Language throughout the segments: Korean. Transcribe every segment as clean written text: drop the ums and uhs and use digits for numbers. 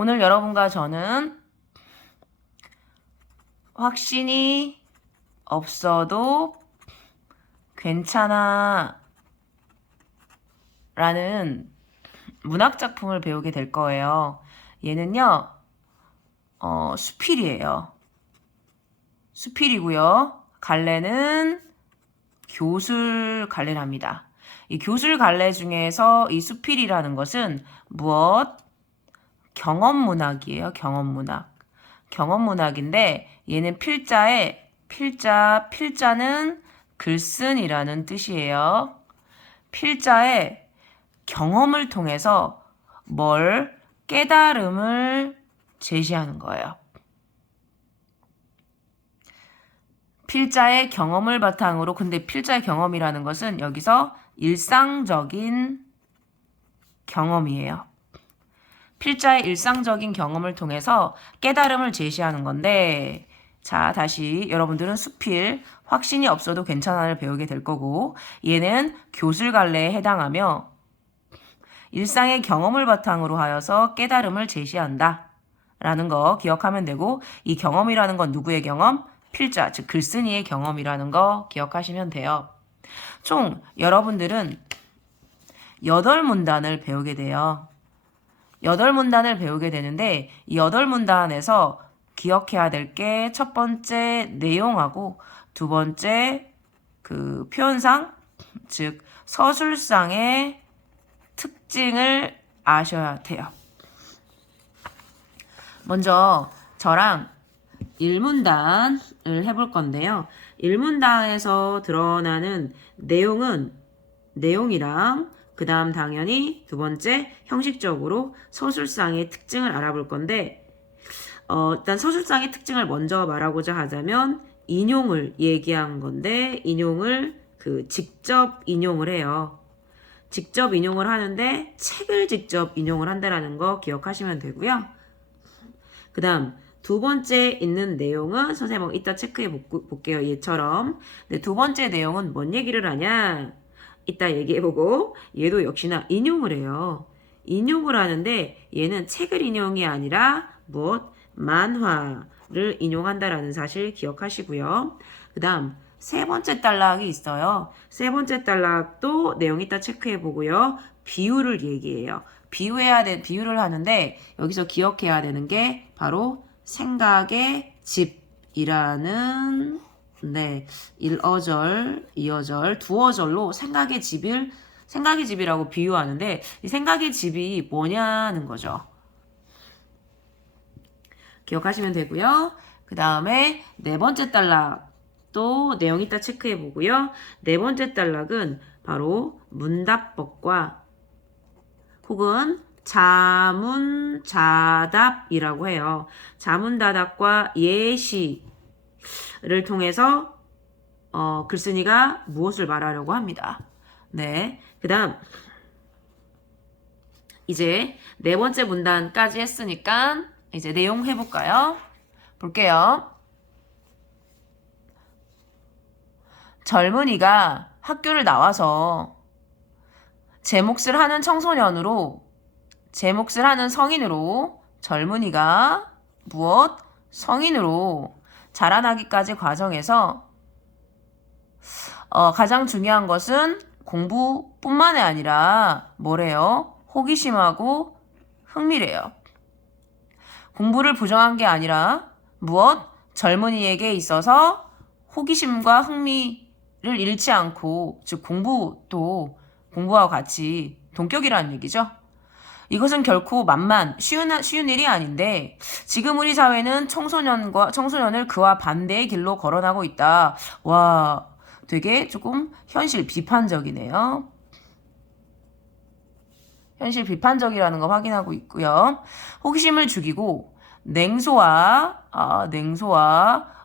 오늘 여러분과 저는 확신이 없어도 괜찮아 라는 문학작품을 배우게 될 거예요. 얘는요, 수필이에요. 수필이고요. 갈래는 교술 갈래랍니다. 이 교술 갈래 중에서 이 수필이라는 것은 무엇? 경험문학이에요. 경험문학. 경험문학인데 얘는 필자는 글쓴이라는 뜻이에요. 필자의 경험을 통해서 깨달음을 제시하는 거예요. 필자의 경험을 바탕으로, 근데 필자의 경험이라는 것은 여기서 일상적인 경험이에요. 필자의 일상적인 경험을 통해서 깨달음을 제시하는 건데, 자, 다시 여러분들은 수필, 확신이 없어도 괜찮아를 배우게 될 거고, 얘는 교술갈래에 해당하며 일상의 경험을 바탕으로 하여서 깨달음을 제시한다 라는 거 기억하면 되고, 이 경험이라는 건 누구의 경험? 필자, 즉 글쓴이의 경험이라는 거 기억하시면 돼요. 총 여러분들은 8문단을 배우게 돼요. 8문단을 배우게 되는데 이 8문단에서 기억해야 될 게 첫 번째 내용하고 두 번째 그 표현상, 즉 서술상의 특징을 아셔야 돼요. 먼저 저랑 1문단을 해볼 건데요. 1문단에서 드러나는 내용이랑 그 다음 당연히 두 번째 형식적으로 서술상의 특징을 알아볼 건데, 일단 서술상의 특징을 먼저 말하고자 하자면 인용을 얘기한 건데, 인용을 직접 인용을 해요. 직접 인용을 하는데 책을 직접 인용을 한다는 거 기억하시면 되고요. 그 다음 두 번째 있는 내용은 선생님 이따 체크해 볼게요. 얘처럼. 근데 두 번째 내용은 뭔 얘기를 하냐? 이따 얘기해보고, 얘도 역시나 인용을 해요. 인용을 하는데 얘는 책을 인용이 아니라 만화를 인용한다라는 사실 기억하시고요. 그 다음 세 번째 단락이 있어요. 세 번째 단락도 내용 이따 체크해보고요. 비유를 얘기해요. 비유를 하는데 여기서 기억해야 되는 게 바로 생각의 집이라는 1어절, 2어절, 2어절로 생각의 집이라고 비유하는데 이 생각의 집이 뭐냐는 거죠. 기억하시면 되고요. 그 다음에 네 번째 단락도 내용 이따 체크해 보고요. 네 번째 단락은 바로 문답법과 혹은 자문자답이라고 해요. 자문자답과 예시를 통해서 글쓴이가 무엇을 말하려고 합니다. 네, 그 다음 이제 네 번째 문단까지 했으니까 이제 내용 해볼까요? 볼게요. 젊은이가 학교를 나와서 제 몫을 하는 성인으로 젊은이가 성인으로 자라나기까지 과정에서 가장 중요한 것은 공부뿐만이 아니라 뭐래요? 호기심하고 흥미래요. 공부를 부정한 게 아니라 젊은이에게 있어서 호기심과 흥미를 잃지 않고, 즉 공부와 같이 동격이라는 얘기죠. 이것은 결코 쉬운 일이 아닌데 지금 우리 사회는 청소년을 그와 반대의 길로 걸어나고 있다. 와, 되게 조금 현실 비판적이네요. 현실 비판적이라는 거 확인하고 있고요. 호기심을 죽이고 냉소와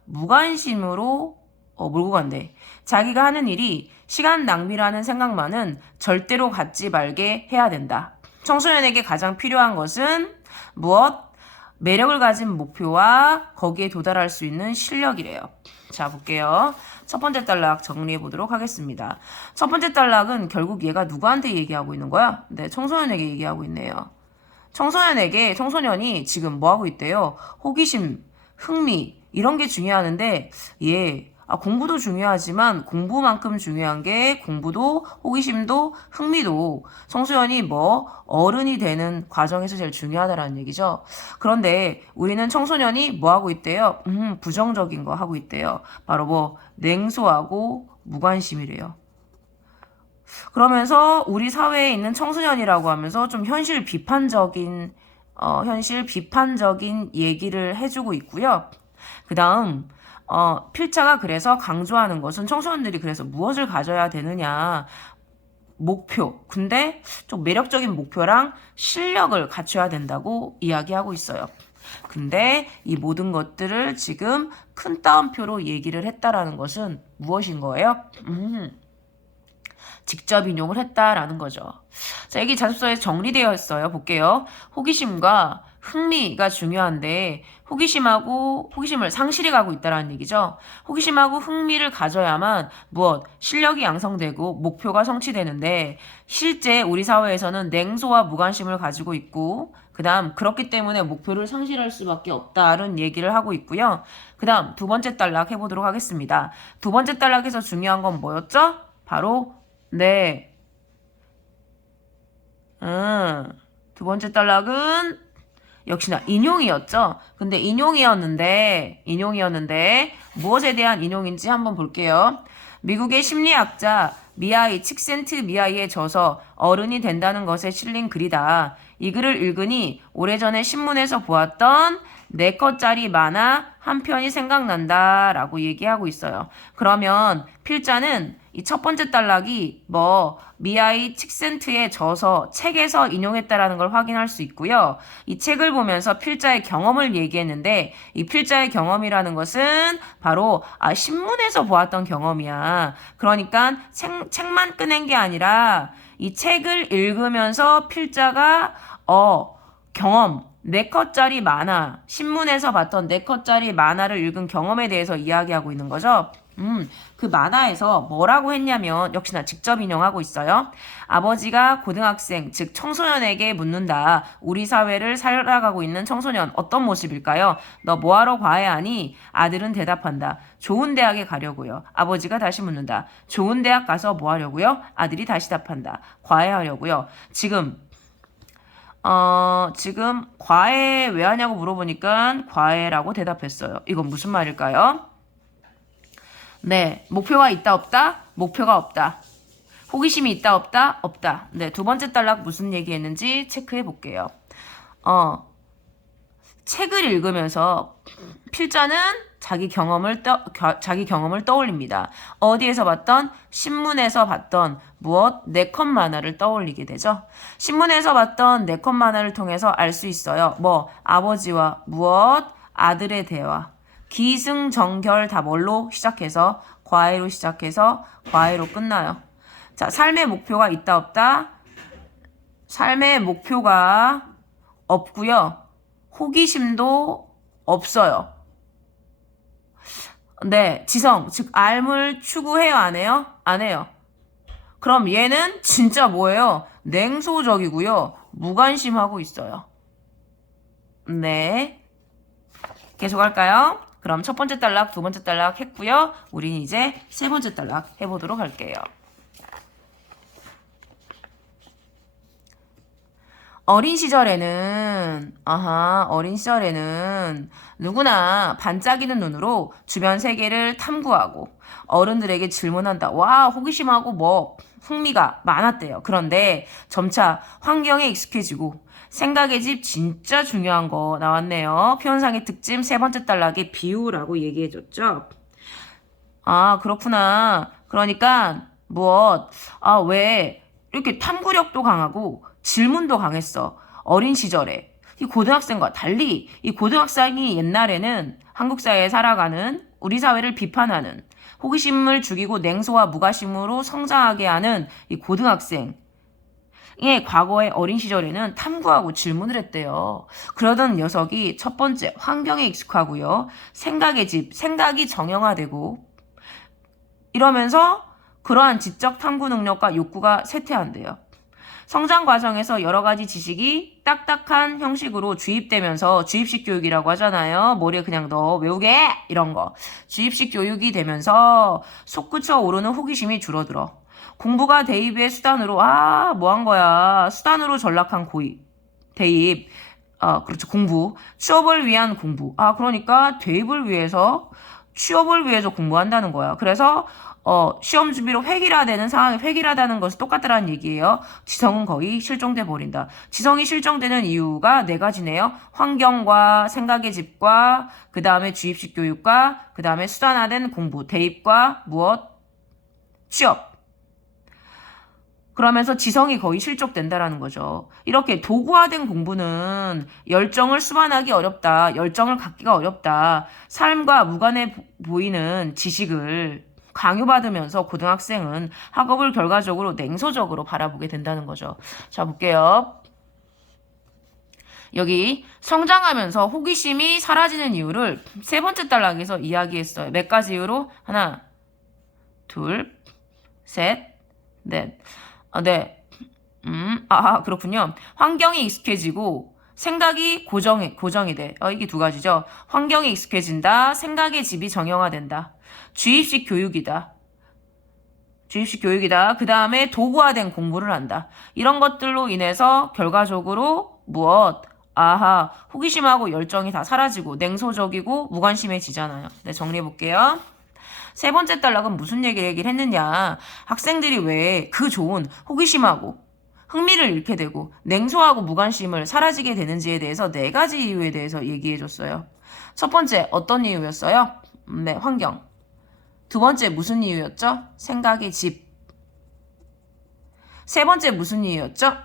무관심으로 몰고 간대. 자기가 하는 일이 시간 낭비라는 생각만은 절대로 갖지 말게 해야 된다. 청소년에게 가장 필요한 것은 매력을 가진 목표와 거기에 도달할 수 있는 실력이래요. 자, 볼게요. 첫 번째 단락 정리해 보도록 하겠습니다. 첫 번째 단락은 결국 얘가 누구한테 얘기하고 있는 거야? 네, 청소년에게 얘기하고 있네요. 청소년이 지금 뭐 하고 있대요? 호기심, 흥미 이런 게 중요하는데 공부도 중요하지만 공부만큼 중요한 게 공부도 호기심도 흥미도 청소년이 어른이 되는 과정에서 제일 중요하다라는 얘기죠. 그런데 우리는 청소년이 뭐 하고 있대요? 부정적인 거 하고 있대요. 바로 냉소하고 무관심이래요. 그러면서 우리 사회에 있는 청소년이라고 하면서 좀 현실 비판적인 얘기를 해주고 있고요. 그 다음 필자가 그래서 강조하는 것은 청소년들이 그래서 무엇을 가져야 되느냐 목표 근데 좀 매력적인 목표랑 실력을 갖춰야 된다고 이야기하고 있어요. 근데 이 모든 것들을 지금 큰 따옴표로 얘기를 했다라는 것은 무엇인 거예요? 직접 인용을 했다라는 거죠. 자, 여기 자습서에 정리되어 있어요. 볼게요. 호기심과 흥미가 중요한데 호기심을 상실해 가고 있다라는 얘기죠. 호기심하고 흥미를 가져야만 실력이 양성되고 목표가 성취되는데 실제 우리 사회에서는 냉소와 무관심을 가지고 있고 그다음 그렇기 때문에 목표를 상실할 수밖에 없다는 얘기를 하고 있고요. 그다음 두 번째 단락 해보도록 하겠습니다. 두 번째 단락에서 중요한 건 뭐였죠? 바로 두 번째 단락은 역시나 인용이었죠. 근데 인용이었는데 무엇에 대한 인용인지 한번 볼게요. 미국의 심리학자 칙센트미아이의 저서 어른이 된다는 것에 실린 글이다. 이 글을 읽으니 오래전에 신문에서 보았던 4컷짜리 만화 한 편이 생각난다 라고 얘기하고 있어요. 그러면 필자는 이 첫 번째 단락이 미아이 칙센트의 저서 책에서 인용했다라는 걸 확인할 수 있고요. 이 책을 보면서 필자의 경험을 얘기했는데 이 필자의 경험이라는 것은 바로 신문에서 보았던 경험이야. 그러니까 책만 꺼낸 게 아니라 이 책을 읽으면서 필자가 경험 4컷짜리 만화, 신문에서 봤던 4컷짜리 만화를 읽은 경험에 대해서 이야기하고 있는 거죠. 그 만화에서 뭐라고 했냐면 역시나 직접 인용하고 있어요. 아버지가 고등학생, 즉 청소년에게 묻는다. 우리 사회를 살아가고 있는 청소년 어떤 모습일까요? 너 뭐하러 과외하니? 아들은 대답한다. 좋은 대학에 가려고요. 아버지가 다시 묻는다. 좋은 대학 가서 뭐 하려고요? 아들이 다시 답한다. 과외하려고요. 지금 과외 왜 하냐고 물어보니까 과외라고 대답했어요. 이건 무슨 말일까요? 네, 목표가 있다 없다? 목표가 없다. 호기심이 있다 없다? 없다. 네, 두 번째 단락 무슨 얘기했는지 체크해 볼게요. 책을 읽으면서 필자는 자기 경험을 떠올립니다. 어디에서 봤던? 신문에서 봤던 4컷 만화를 떠올리게 되죠. 신문에서 봤던 4컷 만화를 통해서 알 수 있어요. 아버지와 아들의 대화. 기승전결 다 뭘로 시작해서 과외로 시작해서 과외로 끝나요. 자, 삶의 목표가 있다 없다? 삶의 목표가 없고요. 호기심도 없어요. 네, 지성, 즉 R을 추구해요, 안 해요? 안 해요. 그럼 얘는 진짜 뭐예요? 냉소적이고요. 무관심하고 있어요. 네. 계속 할까요? 그럼 첫 번째 단락, 두 번째 단락 했고요. 우린 이제 세 번째 단락 해보도록 할게요. 어린 시절에는 누구나 반짝이는 눈으로 주변 세계를 탐구하고 어른들에게 질문한다. 와, 호기심하고 흥미가 많았대요. 그런데 점차 환경에 익숙해지고 생각의 집 진짜 중요한 거 나왔네요. 표현상의 특징 세 번째 단락에 비유라고 얘기해줬죠. 그렇구나. 그러니까 왜 이렇게 탐구력도 강하고 질문도 강했어. 어린 시절에. 이 고등학생과 달리 이 고등학생이 옛날에는 한국 사회에 살아가는 우리 사회를 비판하는 호기심을 죽이고 냉소와 무관심으로 성장하게 하는 이 고등학생 과거의 어린 시절에는 탐구하고 질문을 했대요. 그러던 녀석이 첫 번째 환경에 익숙하고요. 생각이 정형화되고 이러면서 그러한 지적 탐구 능력과 욕구가 쇠퇴한대요. 성장 과정에서 여러 가지 지식이 딱딱한 형식으로 주입되면서 주입식 교육이라고 하잖아요. 머리에 그냥 넣어 외우게 이런 거. 주입식 교육이 되면서 솟구쳐 오르는 호기심이 줄어들어. 공부가 대입의 수단으로 뭐 한 거야. 수단으로 전락한 고입. 대입. 그렇죠. 공부. 취업을 위한 공부. 그러니까 대입을 위해서 취업을 위해서 공부한다는 거야. 그래서 시험 준비로 획일화되는 상황이 획일화되는 것이 똑같다라는 얘기예요. 지성은 거의 실종돼 버린다. 지성이 실종되는 이유가 네 가지네요. 환경과 생각의 집과 그 다음에 주입식 교육과 그 다음에 수단화된 공부, 대입과 무엇? 취업. 그러면서 지성이 거의 실족된다라는 거죠. 이렇게 도구화된 공부는 열정을 수반하기 어렵다. 열정을 갖기가 어렵다. 삶과 무관해 보이는 지식을 강요받으면서 고등학생은 학업을 결과적으로 냉소적으로 바라보게 된다는 거죠. 자, 볼게요. 여기 성장하면서 호기심이 사라지는 이유를 세 번째 단락에서 이야기했어요. 몇 가지 이유로? 하나, 둘, 셋, 넷. 네. 그렇군요. 환경이 익숙해지고 생각이 고정이 돼. 이게 두 가지죠. 환경이 익숙해진다. 생각의 집이 정형화된다. 주입식 교육이다. 그 다음에 도구화된 공부를 한다. 이런 것들로 인해서 결과적으로 무엇? 호기심하고 열정이 다 사라지고 냉소적이고 무관심해지잖아요. 네, 정리해볼게요. 세 번째 단락은 무슨 얘기를 했느냐. 학생들이 왜 그 좋은 호기심하고 흥미를 잃게 되고 냉소하고 무관심을 사라지게 되는지에 대해서 네 가지 이유에 대해서 얘기해줬어요. 첫 번째 어떤 이유였어요? 네, 환경. 두 번째 무슨 이유였죠? 생각의 집. 세 번째 무슨 이유였죠?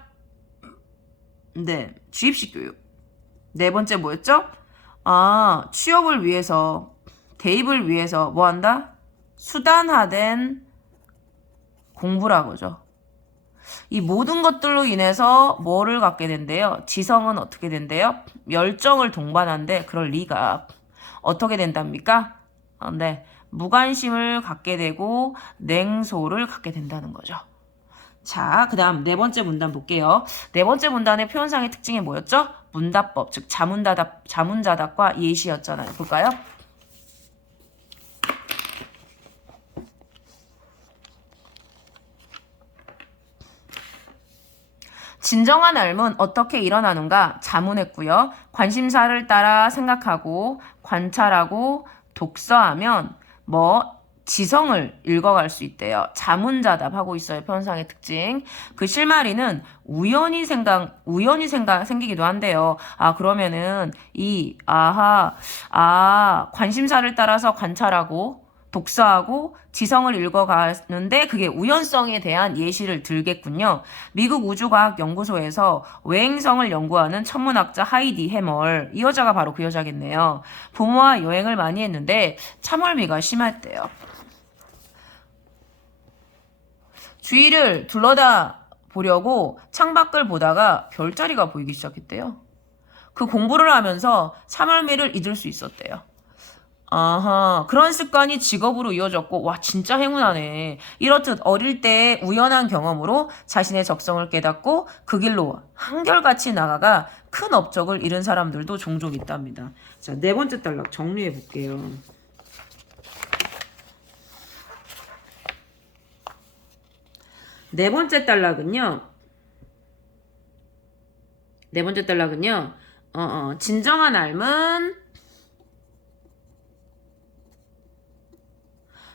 네, 주입식 교육. 네 번째 뭐였죠? 취업을 위해서 대입을 위해서 뭐 한다? 수단화된 공부라고죠. 이 모든 것들로 인해서 뭐를 갖게 된대요? 지성은 어떻게 된대요? 열정을 동반한데 그럴 리가. 어떻게 된답니까? 네, 무관심을 갖게 되고 냉소를 갖게 된다는 거죠. 자, 그 다음 네 번째 문단 볼게요. 네 번째 문단의 표현상의 특징이 뭐였죠? 문답법, 즉 자문자답과 예시였잖아요. 볼까요? 진정한 삶은 어떻게 일어나는가 자문했고요. 관심사를 따라 생각하고 관찰하고 독서하면 지성을 읽어갈 수 있대요. 자문자답하고 있어요. 표현상의 특징. 그 실마리는 우연히 생기기도 한대요. 그러면은 관심사를 따라서 관찰하고 독서하고 지성을 읽어가는데 그게 우연성에 대한 예시를 들겠군요. 미국 우주과학연구소에서 외행성을 연구하는 천문학자 하이디 해멀, 이 여자가 바로 그 여자겠네요. 부모와 여행을 많이 했는데 참을미가 심했대요. 주위를 둘러다 보려고 창밖을 보다가 별자리가 보이기 시작했대요. 그 공부를 하면서 참을미를 잊을 수 있었대요. 그런 습관이 직업으로 이어졌고, 와, 진짜 행운하네. 이렇듯 어릴 때 우연한 경험으로 자신의 적성을 깨닫고 그 길로 한결같이 나가가 큰 업적을 이룬 사람들도 종종 있답니다. 자, 네 번째 단락 정리해 볼게요. 네 번째 단락은요,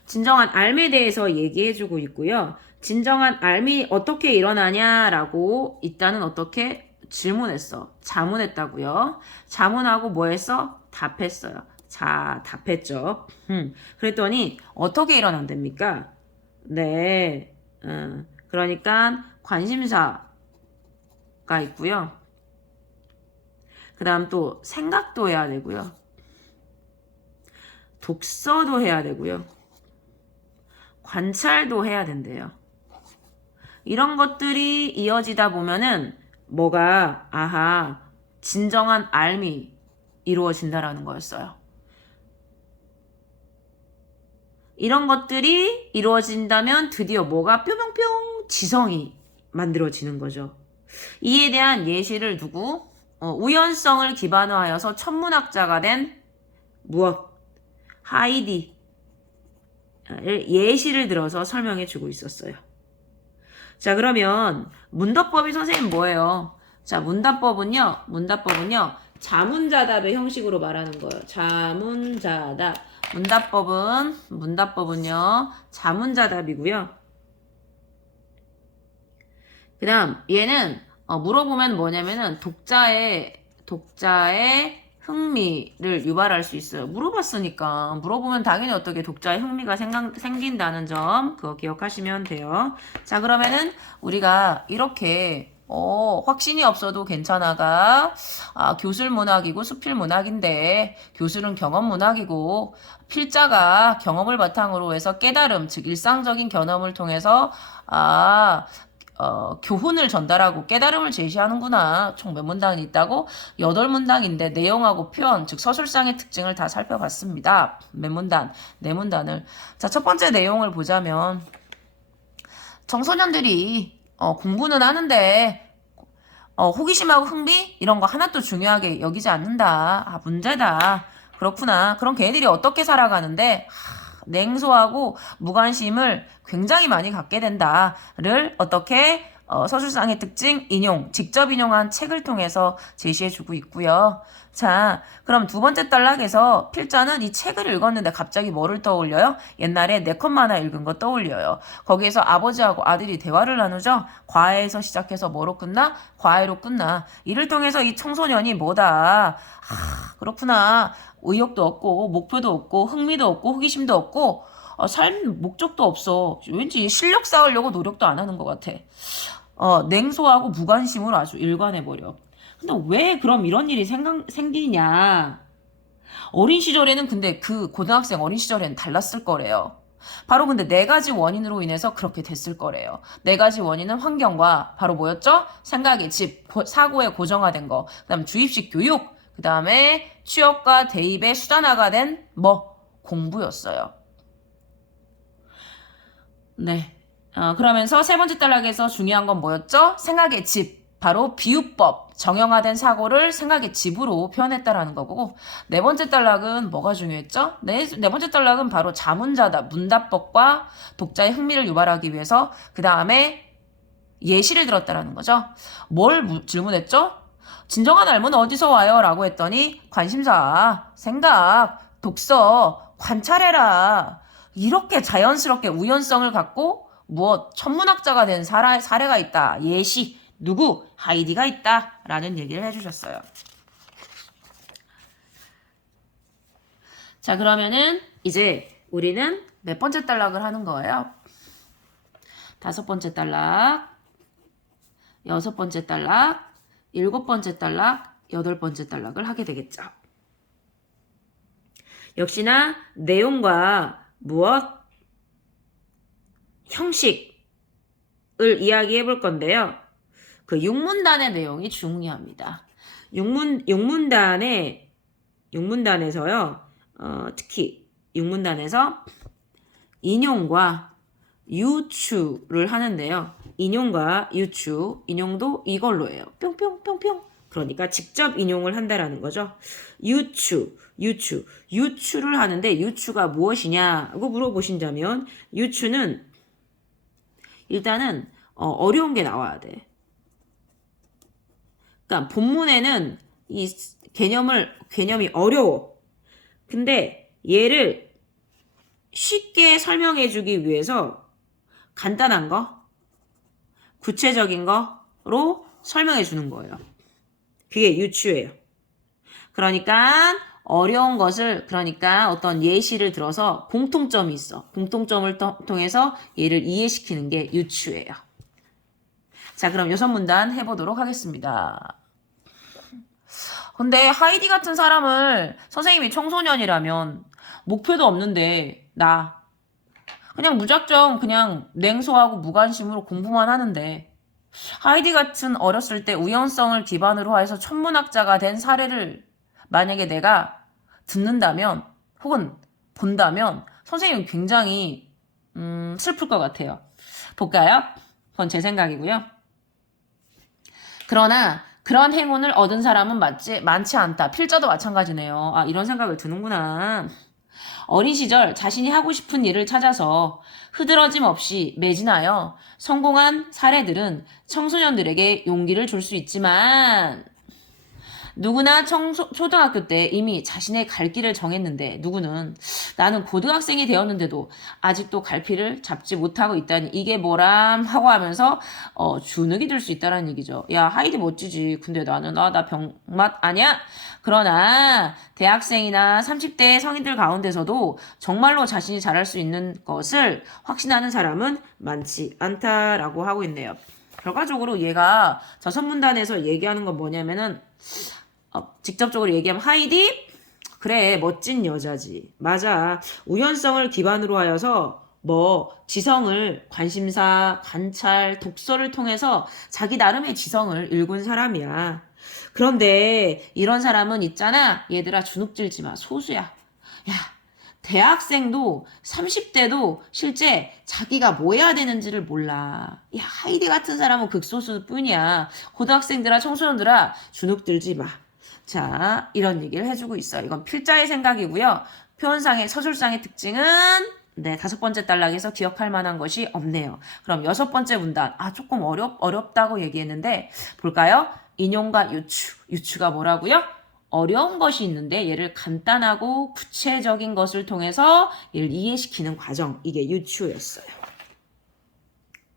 진정한 삶에 대해서 얘기해주고 있고요. 진정한 삶이 어떻게 일어나냐라고 일단은 어떻게 질문했어. 자문했다고요. 자문하고 뭐 했어? 답했어요. 자, 답했죠. 그랬더니 어떻게 일어난답니까? 네. 그러니까 관심사가 있고요. 그 다음 또 생각도 해야 되고요. 독서도 해야 되고요. 관찰도 해야 된대요. 이런 것들이 이어지다 보면은 진정한 삶이 이루어진다라는 거였어요. 이런 것들이 이루어진다면 드디어 뾰뿅뿅 지성이 만들어지는 거죠. 이에 대한 예시를 두고 우연성을 기반으로 하여서 천문학자가 된 무엇? 하이디를 예시를 들어서 설명해 주고 있었어요. 자, 그러면 문답법이 선생님 뭐예요? 자, 문답법은요, 자문자답의 형식으로 말하는 거예요. 자문자답. 문답법은요, 자문자답이고요. 그 다음, 얘는, 물어보면 뭐냐면은, 독자의 흥미를 유발할 수 있어요. 물어봤으니까. 물어보면 당연히 어떻게 독자의 흥미가 생긴다는 점, 그거 기억하시면 돼요. 자, 그러면은, 우리가 이렇게, 확신이 없어도 괜찮아가, 교술문학이고 수필문학인데, 교술은 경험문학이고, 필자가 경험을 바탕으로 해서 깨달음, 즉, 일상적인 경험을 통해서, 교훈을 전달하고 깨달음을 제시하는구나. 총 몇 문단이 있다고? 8문단인데 내용하고 표현, 즉 서술상의 특징을 다 살펴봤습니다. 몇 문단? 4문단을. 자, 첫 번째 내용을 보자면 청소년들이 공부는 하는데 호기심하고 흥미? 이런 거 하나도 중요하게 여기지 않는다. 문제다. 그렇구나. 그럼 걔네들이 어떻게 살아가는데 냉소하고 무관심을 굉장히 많이 갖게 된다를 어떻게 서술상의 특징 인용, 직접 인용한 책을 통해서 제시해주고 있고요. 자, 그럼 두 번째 단락에서 필자는 이 책을 읽었는데 갑자기 뭐를 떠올려요? 옛날에 네컷 만화 읽은 거 떠올려요. 거기에서 아버지하고 아들이 대화를 나누죠. 과외에서 시작해서 뭐로 끝나? 과외로 끝나. 이를 통해서 이 청소년이 뭐다? 그렇구나. 의욕도 없고 목표도 없고 흥미도 없고 호기심도 없고 삶 목적도 없어. 왠지 실력 쌓으려고 노력도 안 하는 것 같아. 냉소하고 무관심을 아주 일관해버려. 근데 왜 그럼 이런 일이 생기냐? 어린 시절에는 근데 그 고등학생 어린 시절에는 달랐을 거래요. 바로 근데 4가지 원인으로 인해서 그렇게 됐을 거래요. 4가지 원인은 환경과 바로 뭐였죠? 생각의 집, 사고에 고정화된 거, 그 다음 주입식 교육, 그 다음에 취업과 대입의 수단화가 된 공부였어요. 네. 그러면서 세 번째 단락에서 중요한 건 뭐였죠? 생각의 집. 바로 비유법, 정형화된 사고를 생각의 집으로 표현했다라는 거고, 네 번째 단락은 뭐가 중요했죠? 네 번째 단락은 바로 자문자답, 문답법과 독자의 흥미를 유발하기 위해서 그 다음에 예시를 들었다라는 거죠. 뭘 질문했죠? 진정한 삶은 어디서 와요? 라고 했더니 관심사, 생각, 독서, 관찰해라. 이렇게 자연스럽게 우연성을 갖고 천문학자가 된 사례가 있다. 예시, 누구? 하이디가 있다. 라는 얘기를 해주셨어요. 자, 그러면은 이제 우리는 몇 번째 단락을 하는 거예요? 5번째 단락, 6번째 단락, 7번째 단락, 8번째 단락을 하게 되겠죠. 역시나 내용과 형식을 이야기해 볼 건데요. 그 6문단의 내용이 중요합니다. 6문단에서요. 특히 6문단에서 인용과 유추를 하는데요. 인용과 유추, 인용도 이걸로 해요. 뿅뿅뿅뿅. 그러니까 직접 인용을 한다라는 거죠. 유추를 하는데 유추가 무엇이냐고 물어보신다면 유추는 일단은 어려운 게 나와야 돼. 그러니까 본문에는 이 개념이 어려워. 근데 얘를 쉽게 설명해 주기 위해서 간단한 거, 구체적인 거로 설명해 주는 거예요. 그게 유추예요. 그러니까 어려운 것을 어떤 예시를 들어서 공통점이 있어. 공통점을 통해서 얘를 이해시키는 게 유추예요. 자, 그럼 6문단 해보도록 하겠습니다. 근데 하이디 같은 사람을 선생님이 청소년이라면 목표도 없는데 그냥 무작정 그냥 냉소하고 무관심으로 공부만 하는데 하이디 같은 어렸을 때 우연성을 기반으로 해서 천문학자가 된 사례를 만약에 내가 듣는다면 혹은 본다면 선생님은 굉장히 슬플 것 같아요. 볼까요? 그건 제 생각이고요. 그러나 그런 행운을 얻은 사람은 많지 않다. 필자도 마찬가지네요. 아, 이런 생각을 드는구나. 어린 시절 자신이 하고 싶은 일을 찾아서 흐드러짐 없이 매진하여 성공한 사례들은 청소년들에게 용기를 줄 수 있지만 누구나 초등학교 때 이미 자신의 갈 길을 정했는데 누구는 나는 고등학생이 되었는데도 아직도 갈피를 잡지 못하고 있다니 이게 뭐람 하고 하면서 주눅이 들 수 있다는 얘기죠. 야, 하이디 멋지지. 근데 나는 나 병맛 아니야? 그러나 대학생이나 30대 성인들 가운데서도 정말로 자신이 잘할 수 있는 것을 확신하는 사람은 많지 않다라고 하고 있네요. 결과적으로 얘가 자선문단에서 얘기하는 건 뭐냐면은 직접적으로 얘기하면 하이디? 그래, 멋진 여자지. 맞아. 우연성을 기반으로 하여서 지성을 관심사, 관찰, 독서를 통해서 자기 나름의 지성을 일군 사람이야. 그런데 이런 사람은 있잖아. 얘들아 주눅들지 마. 소수야. 야, 대학생도 30대도 실제 자기가 뭐 해야 되는지를 몰라. 야, 하이디 같은 사람은 극소수뿐이야. 고등학생들아, 청소년들아 주눅들지 마. 자, 이런 얘기를 해주고 있어요. 이건 필자의 생각이고요. 표현상의 서술상의 특징은 네, 5번째 단락에서 기억할 만한 것이 없네요. 그럼 6번째 문단. 조금 어렵다고 얘기했는데 볼까요? 인용과 유추. 유추가 뭐라고요? 어려운 것이 있는데 얘를 간단하고 구체적인 것을 통해서 얘를 이해시키는 과정. 이게 유추였어요.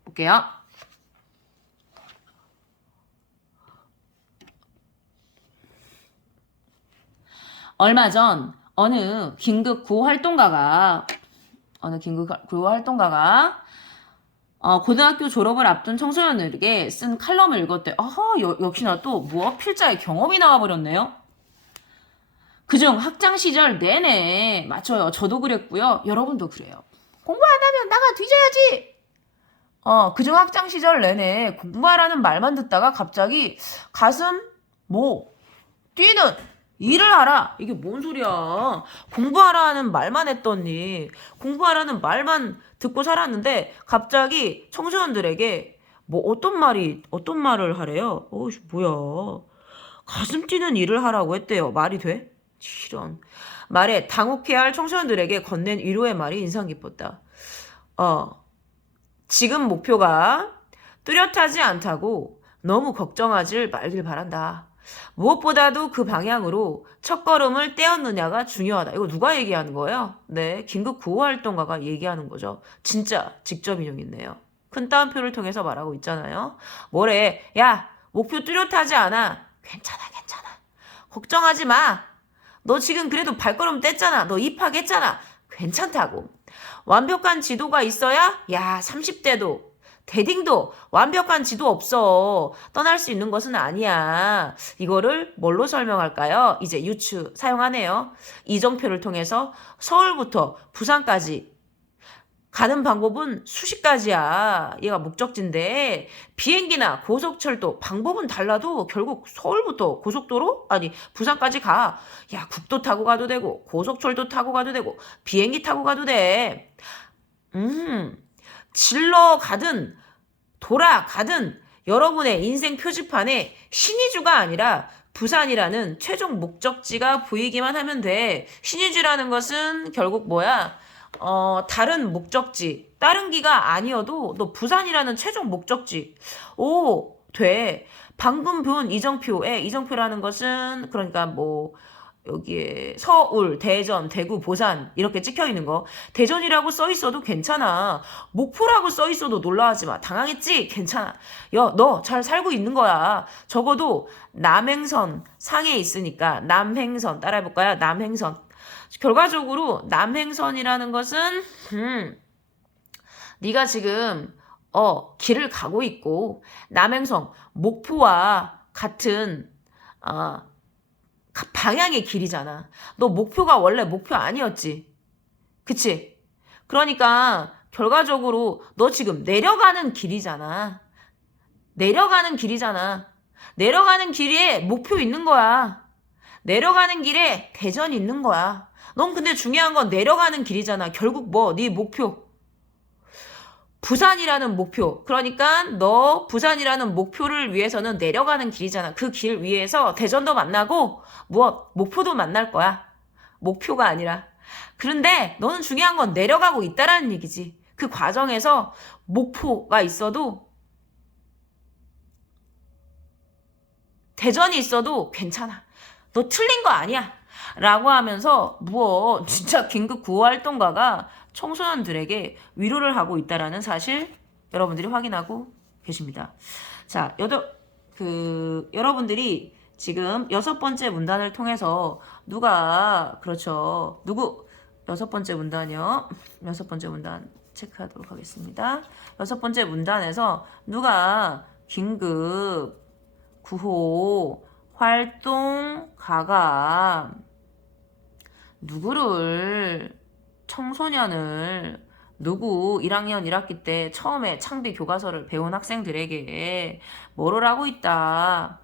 볼게요. 얼마 전 어느 긴급 구호 활동가가 고등학교 졸업을 앞둔 청소년들에게 쓴 칼럼을 읽었대. 역시나 또 필자의 경험이 나와버렸네요. 그중 학창 시절 내내 맞춰요. 저도 그랬고요. 여러분도 그래요. 공부 안 하면 나가 뒤져야지. 그중 학창 시절 내내 공부하라는 말만 듣다가 갑자기 가슴 뛰는 일을 하라. 이게 뭔 소리야. 공부하라는 말만 했더니 공부하라는 말만 듣고 살았는데 갑자기 청소년들에게 어떤 말을 하래요. 뭐야. 가슴 뛰는 일을 하라고 했대요. 말이 돼? 이런 말에 당혹해할 청소년들에게 건넨 위로의 말이 인상 깊었다. 지금 목표가 뚜렷하지 않다고 너무 걱정하지 말길 바란다. 무엇보다도 그 방향으로 첫걸음을 떼었느냐가 중요하다. 이거 누가 얘기하는 거예요? 네, 긴급 구호 활동가가 얘기하는 거죠. 진짜 직접 인용했네요. 큰 따옴표를 통해서 말하고 있잖아요. 뭐래? 야, 목표 뚜렷하지 않아. 괜찮아. 걱정하지 마. 너 지금 그래도 발걸음 뗐잖아. 너 입학했잖아. 괜찮다고. 완벽한 지도가 있어야 30대도 대딩도 완벽한 지도 없어. 떠날 수 있는 것은 아니야. 이거를 뭘로 설명할까요? 이제 유추 사용하네요. 이정표를 통해서 서울부터 부산까지 가는 방법은 수십 가지야. 얘가 목적지인데 비행기나 고속철도 방법은 달라도 결국 서울부터 부산까지 가. 야, 국도 타고 가도 되고 고속철도 타고 가도 되고 비행기 타고 가도 돼. 질러 가든 돌아가든 여러분의 인생 표지판에 신의주가 아니라 부산이라는 최종 목적지가 보이기만 하면 돼. 신의주라는 것은 결국 뭐야? 다른 목적지, 다른 기가 아니어도 너 부산이라는 최종 목적지. 돼. 방금 본 이정표라는 것은 그러니까 여기에 서울, 대전, 대구, 보산 이렇게 찍혀 있는 거. 대전이라고 써 있어도 괜찮아. 목포라고 써 있어도 놀라워하지 마. 당황했지? 괜찮아. 야, 너 잘 살고 있는 거야. 적어도 남행선 상에 있으니까 남행선 따라해볼까요? 남행선. 결과적으로 남행선이라는 것은 네가 지금 길을 가고 있고 남행선 목포와 같은 방향의 길이잖아. 너 목표가 원래 목표 아니었지. 그치? 그러니까 결과적으로 너 지금 내려가는 길이잖아. 내려가는 길에 목표 있는 거야. 내려가는 길에 대전 있는 거야. 넌 근데 중요한 건 내려가는 길이잖아. 결국 네 목표. 부산이라는 목표. 그러니까 너 부산이라는 목표를 위해서는 내려가는 길이잖아. 그 길 위에서 대전도 만나고 목표도 만날 거야. 목표가 아니라. 그런데 너는 중요한 건 내려가고 있다라는 얘기지. 그 과정에서 목표가 있어도 대전이 있어도 괜찮아. 너 틀린 거 아니야. 라고 하면서 진짜 긴급 구호 활동가가 청소년들에게 위로를 하고 있다라는 사실 여러분들이 확인하고 계십니다. 자, 여러분들이 지금 6번째 문단을 통해서 여섯 번째 문단이요. 6번째 문단 체크하도록 하겠습니다. 6번째 문단에서 누가 긴급 구호 활동가가 청소년을 1학년 1학기 때 처음에 창비 교과서를 배운 학생들에게 뭐를 하고 있다.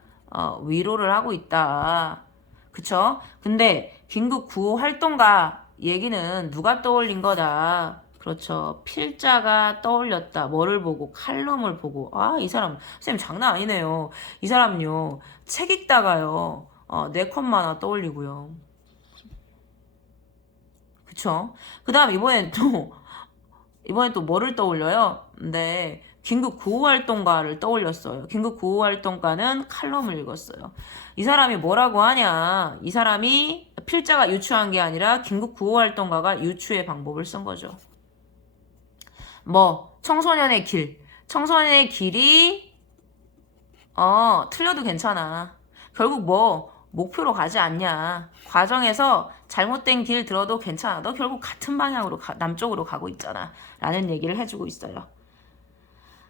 위로를 하고 있다. 그쵸? 근데 긴급 구호 활동가 얘기는 누가 떠올린 거다. 그렇죠. 필자가 떠올렸다. 뭐를 보고? 칼럼을 보고. 이 사람, 쌤 장난 아니네요. 이 사람요, 책 읽다가요, 4컷 만화 떠올리고요. 그쵸? 그 다음 이번엔 또 뭐를 떠올려요? 네, 긴급 구호활동가를 떠올렸어요. 긴급 구호활동가는 칼럼을 읽었어요. 이 사람이 뭐라고 하냐? 이 사람이 필자가 유추한 게 아니라 긴급 구호활동가가 유추의 방법을 쓴 거죠. 청소년의 청소년의 길이 틀려도 괜찮아. 결국 목표로 가지 않냐. 과정에서 잘못된 길 들어도 괜찮아. 너 결국 같은 방향으로 남쪽으로 가고 있잖아. 라는 얘기를 해주고 있어요.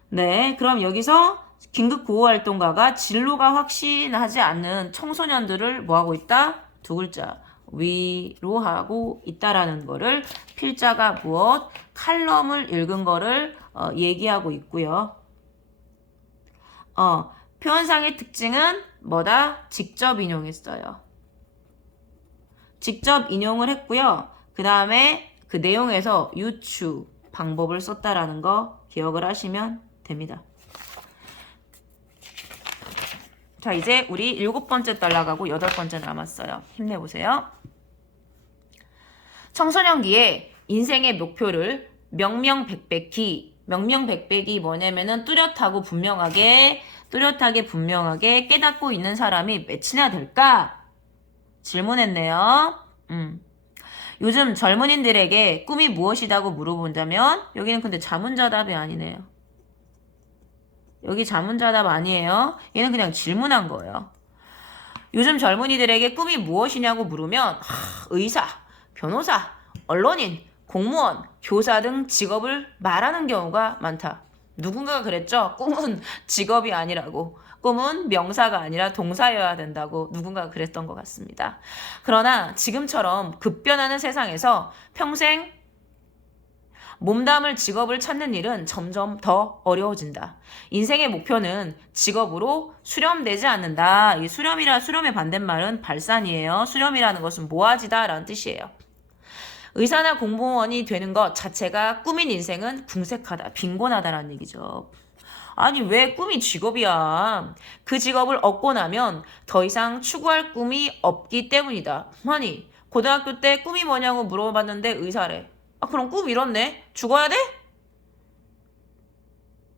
네, 그럼 여기서 긴급 구호활동가가 진로가 확신하지 않는 청소년들을 뭐하고 있다? 2글자. 위로하고 있다라는 거를 필자가 칼럼을 읽은 거를 얘기하고 있고요. 표현상의 특징은 뭐다? 직접 인용했어요. 직접 인용을 했고요. 그 다음에 그 내용에서 유추 방법을 썼다라는 거 기억을 하시면 됩니다. 자, 이제 우리 7번째 달라가고 8번째 남았어요. 힘내보세요. 청소년기에 인생의 목표를 명명백백히, 명명백백이 뭐냐면은 뚜렷하게 분명하게 깨닫고 있는 사람이 몇이나 될까? 질문했네요. 요즘 젊은이들에게 꿈이 무엇이라고 물어본다면 여기는 근데 자문자답이 아니네요. 여기 자문자답 아니에요. 얘는 그냥 질문한 거예요. 요즘 젊은이들에게 꿈이 무엇이냐고 물으면 의사, 변호사, 언론인, 공무원, 교사 등 직업을 말하는 경우가 많다. 누군가가 그랬죠? 꿈은 직업이 아니라고. 꿈은 명사가 아니라 동사여야 된다고 누군가가 그랬던 것 같습니다. 그러나 지금처럼 급변하는 세상에서 평생 몸담을 직업을 찾는 일은 점점 더 어려워진다. 인생의 목표는 직업으로 수렴되지 않는다. 이 수렴의 반대말은 발산이에요. 수렴이라는 것은 모아지다라는 뜻이에요. 의사나 공무원이 되는 것 자체가 꿈인 인생은 궁색하다, 빈곤하다라는 얘기죠. 아니, 왜 꿈이 직업이야? 그 직업을 얻고 나면 더 이상 추구할 꿈이 없기 때문이다. 아니, 고등학교 때 꿈이 뭐냐고 물어봤는데 의사래. 그럼 꿈 이렇네? 죽어야 돼?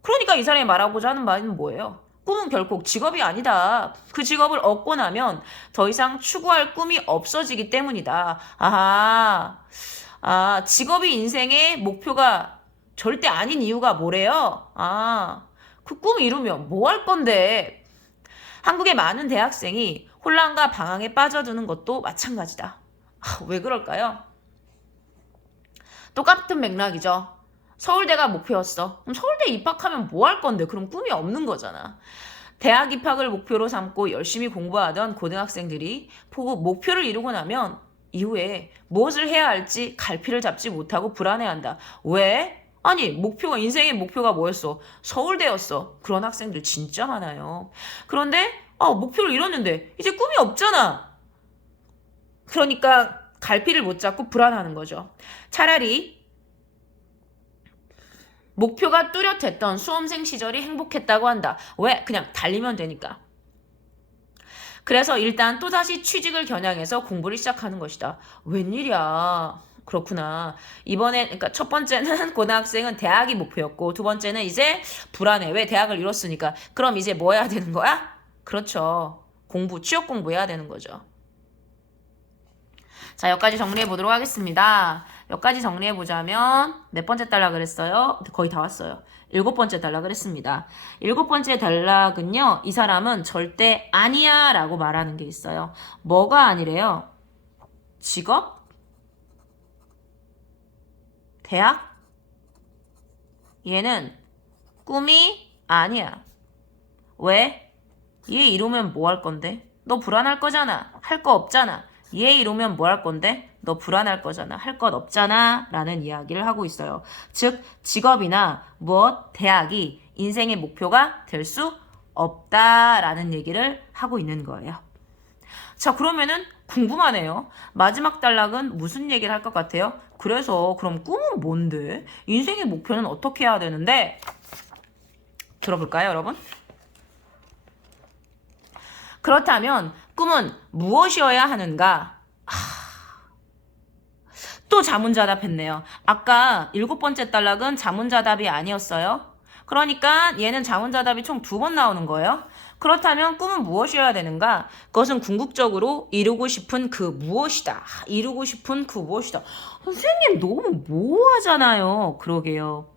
그러니까 이 사람이 말하고자 하는 말은 뭐예요? 꿈은 결코 직업이 아니다. 그 직업을 얻고 나면 더 이상 추구할 꿈이 없어지기 때문이다. 직업이 인생의 목표가 절대 아닌 이유가 뭐래요? 그 꿈 이루면 뭐 할 건데? 한국의 많은 대학생이 혼란과 방황에 빠져드는 것도 마찬가지다. 왜 그럴까요? 똑같은 맥락이죠. 서울대가 목표였어. 그럼 서울대 입학하면 뭐 할 건데? 그럼 꿈이 없는 거잖아. 대학 입학을 목표로 삼고 열심히 공부하던 고등학생들이 목표를 이루고 나면 이후에 무엇을 해야 할지 갈피를 잡지 못하고 불안해한다. 왜? 아니, 인생의 목표가 뭐였어? 서울대였어. 그런 학생들 진짜 많아요. 그런데 목표를 이뤘는데 이제 꿈이 없잖아. 그러니까 갈피를 못 잡고 불안하는 거죠. 차라리 목표가 뚜렷했던 수험생 시절이 행복했다고 한다. 왜? 그냥 달리면 되니까. 그래서 일단 또다시 취직을 겨냥해서 공부를 시작하는 것이다. 웬일이야. 그렇구나. 이번에, 그러니까 첫 번째는 고등학생은 대학이 목표였고, 두 번째는 이제 불안해. 왜? 대학을 이뤘으니까. 그럼 이제 뭐 해야 되는 거야? 그렇죠. 취업 공부해야 되는 거죠. 자, 여기까지 정리해 보도록 하겠습니다. 여기까지 정리해 보자면 몇 번째 단락 그랬어요? 거의 다 왔어요. 7번째 단락 그랬습니다. 7번째 단락은요. 이 사람은 절대 아니야 라고 말하는 게 있어요. 뭐가 아니래요? 직업? 대학? 얘는 꿈이 아니야. 왜? 얘 이루면 뭐 할 건데? 너 불안할 거잖아. 할 거 없잖아. 얘 이루면 뭐 할 건데? 너 불안할 거잖아. 할 것 없잖아. 라는 이야기를 하고 있어요. 즉, 직업이나 무엇, 대학이 인생의 목표가 될 수 없다라는 얘기를 하고 있는 거예요. 자, 그러면은 궁금하네요. 마지막 단락은 무슨 얘기를 할 것 같아요? 그래서 그럼 꿈은 뭔데? 인생의 목표는 어떻게 해야 되는데? 들어볼까요, 여러분? 그렇다면 꿈은 무엇이어야 하는가? 또 자문자답 했네요. 아까 7번째 단락은 자문자답이 아니었어요. 그러니까 얘는 자문자답이 총 2번 나오는 거예요. 그렇다면 꿈은 무엇이어야 되는가? 그것은 궁극적으로 이루고 싶은 그 무엇이다. 이루고 싶은 그 무엇이다. 선생님 너무 모호하잖아요. 그러게요.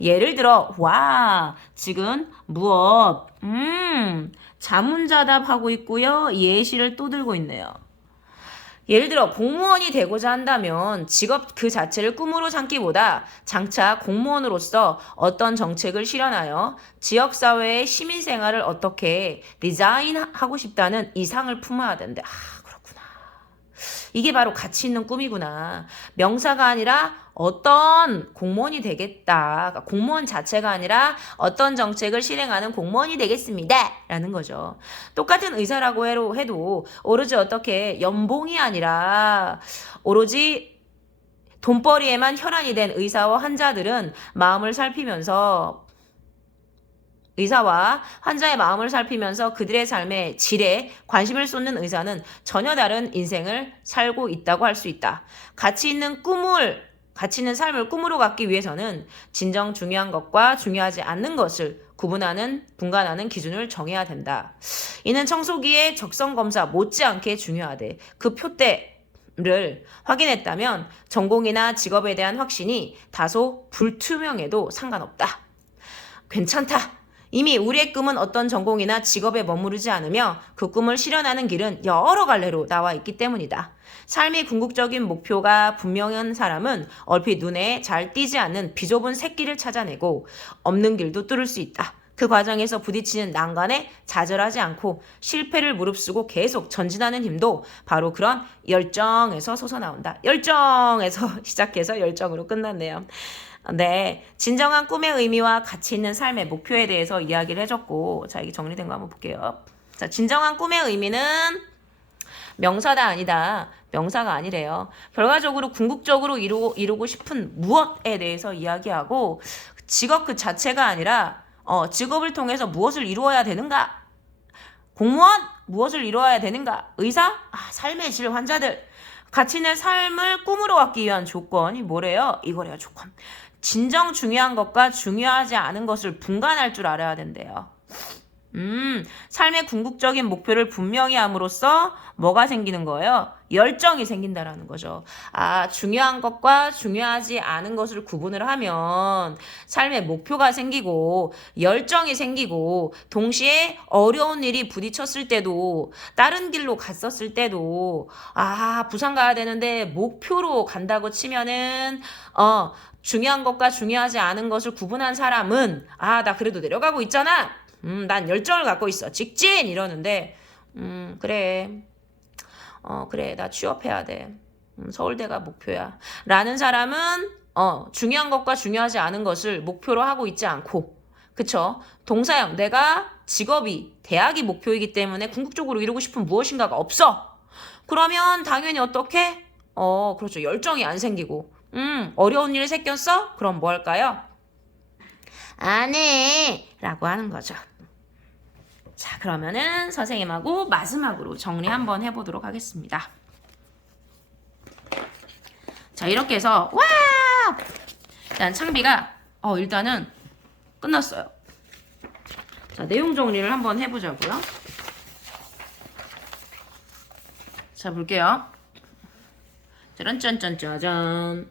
예를 들어 와 지금 무엇 자문자답 하고 있고요. 예시를 또 들고 있네요. 예를 들어 공무원이 되고자 한다면 직업 그 자체를 꿈으로 삼기보다 장차 공무원으로서 어떤 정책을 실현하여 지역사회의 시민생활을 어떻게 디자인하고 싶다는 이상을 품어야 된대. 그렇구나. 이게 바로 가치 있는 꿈이구나. 명사가 아니라 어떤 공무원이 되겠다. 그러니까 공무원 자체가 아니라 어떤 정책을 실행하는 공무원이 되겠습니다. 라는 거죠. 똑같은 의사라고 해도 오로지 어떻게 연봉이 아니라 오로지 돈벌이에만 혈안이 된 의사와 환자들은 마음을 살피면서 의사와 환자의 마음을 살피면서 그들의 삶의 질에 관심을 쏟는 의사는 전혀 다른 인생을 살고 있다고 할 수 있다. 가치 있는 삶을 꿈으로 갖기 위해서는 진정 중요한 것과 중요하지 않는 것을 분간하는 기준을 정해야 된다. 이는 청소기의 적성검사 못지않게 중요하대. 그 표대를 확인했다면 전공이나 직업에 대한 확신이 다소 불투명해도 상관없다. 괜찮다. 이미 우리의 꿈은 어떤 전공이나 직업에 머무르지 않으며 그 꿈을 실현하는 길은 여러 갈래로 나와 있기 때문이다. 삶의 궁극적인 목표가 분명한 사람은 얼핏 눈에 잘 띄지 않는 비좁은 샛길을 찾아내고 없는 길도 뚫을 수 있다. 그 과정에서 부딪히는 난관에 좌절하지 않고 실패를 무릅쓰고 계속 전진하는 힘도 바로 그런 열정에서 솟아나온다. 열정에서 시작해서 열정으로 끝났네요. 네, 진정한 꿈의 의미와 가치 있는 삶의 목표에 대해서 이야기를 해줬고, 자, 이게 정리된 거 한번 볼게요. 자, 진정한 꿈의 의미는 명사다 아니다. 명사가 아니래요. 결과적으로 궁극적으로 이루고 싶은 무엇에 대해서 이야기하고 직업 그 자체가 아니라 직업을 통해서 무엇을 이루어야 되는가? 공무원? 무엇을 이루어야 되는가? 의사? 삶의 질 환자들. 가치 있는 삶을 꿈으로 갖기 위한 조건이 뭐래요? 이거래요, 조건. 진정 중요한 것과 중요하지 않은 것을 분간할 줄 알아야 된대요. 삶의 궁극적인 목표를 분명히 함으로써 뭐가 생기는 거예요? 열정이 생긴다라는 거죠. 중요한 것과 중요하지 않은 것을 구분을 하면 삶의 목표가 생기고 열정이 생기고 동시에 어려운 일이 부딪혔을 때도 다른 길로 갔었을 때도 부산 가야 되는데 목표로 간다고 치면은 중요한 것과 중요하지 않은 것을 구분한 사람은 나 그래도 내려가고 있잖아. 난 열정을 갖고 있어. 직진! 이러는데, 그래. 그래. 나 취업해야 돼. 서울대가 목표야. 라는 사람은, 중요한 것과 중요하지 않은 것을 목표로 하고 있지 않고, 그쵸? 동사형. 내가 직업이, 대학이 목표이기 때문에 궁극적으로 이루고 싶은 무엇인가가 없어. 그러면 당연히 어떻게? 그렇죠. 열정이 안 생기고, 어려운 일이 생겼어? 그럼 뭐 할까요? 안 해! 라고 하는 거죠. 자, 그러면은 선생님하고 마지막으로 정리 한번 해보도록 하겠습니다. 자, 이렇게 해서 와! 일단 창비가 일단은 끝났어요. 자, 내용 정리를 한번 해보자고요. 자, 볼게요. 짜란짠짠짜잔.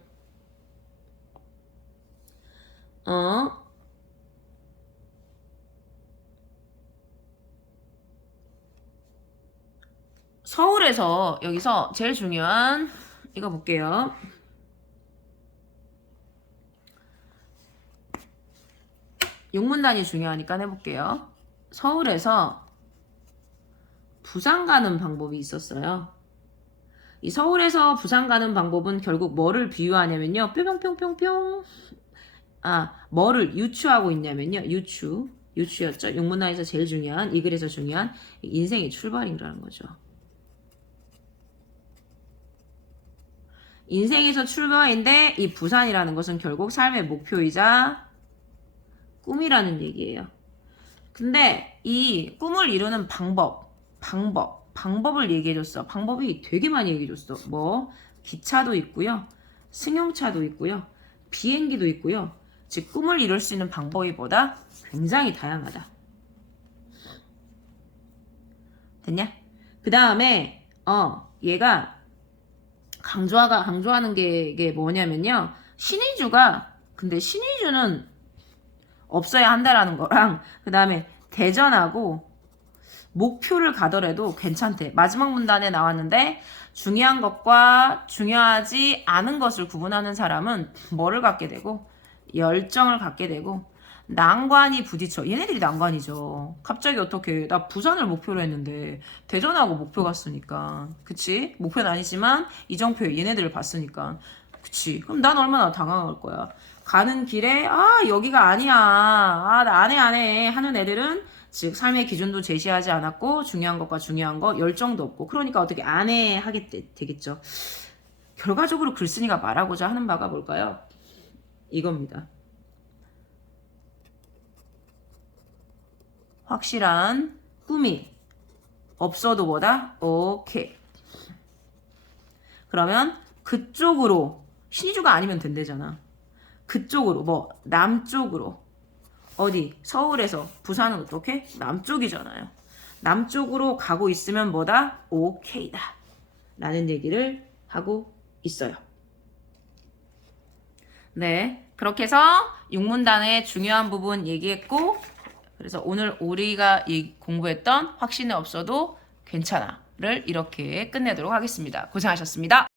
서울에서 여기서 제일 중요한 이거 볼게요. 용문단이 중요하니까 해볼게요. 서울에서 부산 가는 방법이 있었어요. 이 서울에서 부산 가는 방법은 결국 뭐를 비유하냐면요. 뿅뿅뿅뿅뿅. 뭐를 유추하고 있냐면요. 유추였죠. 용문단에서 제일 중요한, 이 글에서 중요한 인생의 출발이라는 거죠. 인생에서 출발인데 이 부산이라는 것은 결국 삶의 목표이자 꿈이라는 얘기예요. 근데 이 꿈을 이루는 방법을 얘기해줬어. 방법이 되게 많이 얘기해줬어. 기차도 있고요. 승용차도 있고요. 비행기도 있고요. 즉 꿈을 이룰 수 있는 방법이 보다 굉장히 다양하다. 됐냐? 그 다음에 얘가 강조하는 게 이게 뭐냐면요. 근데 신의주는 없어야 한다라는 거랑 그 다음에 대전하고 목표를 가더라도 괜찮대. 마지막 문단에 나왔는데 중요한 것과 중요하지 않은 것을 구분하는 사람은 뭐를 갖게 되고 열정을 갖게 되고 난관이 부딪혀. 얘네들이 난관이죠. 갑자기 어떻게 나 부산을 목표로 했는데 대전하고 목표 갔으니까 그치? 목표는 아니지만 이정표에 얘네들을 봤으니까 그치? 그럼 난 얼마나 당황할 거야. 가는 길에 여기가 아니야. 나 안 해 하는 애들은 즉 삶의 기준도 제시하지 않았고 중요한 것과 중요한 거 열정도 없고 그러니까 어떻게 안 해 하게 되겠죠. 결과적으로 글쓴이가 말하고자 하는 바가 뭘까요? 이겁니다. 확실한 꿈이 없어도 뭐다? 오케이. 그러면 그쪽으로 신의주가 아니면 된대잖아. 그쪽으로 남쪽으로 어디 서울에서 부산은 어떻게? 남쪽이잖아요. 남쪽으로 가고 있으면 뭐다? 오케이다. 라는 얘기를 하고 있어요. 네, 그렇게 해서 육문단의 중요한 부분 얘기했고 그래서 오늘 우리가 공부했던 확신이 없어도 괜찮아를 이렇게 끝내도록 하겠습니다. 고생하셨습니다.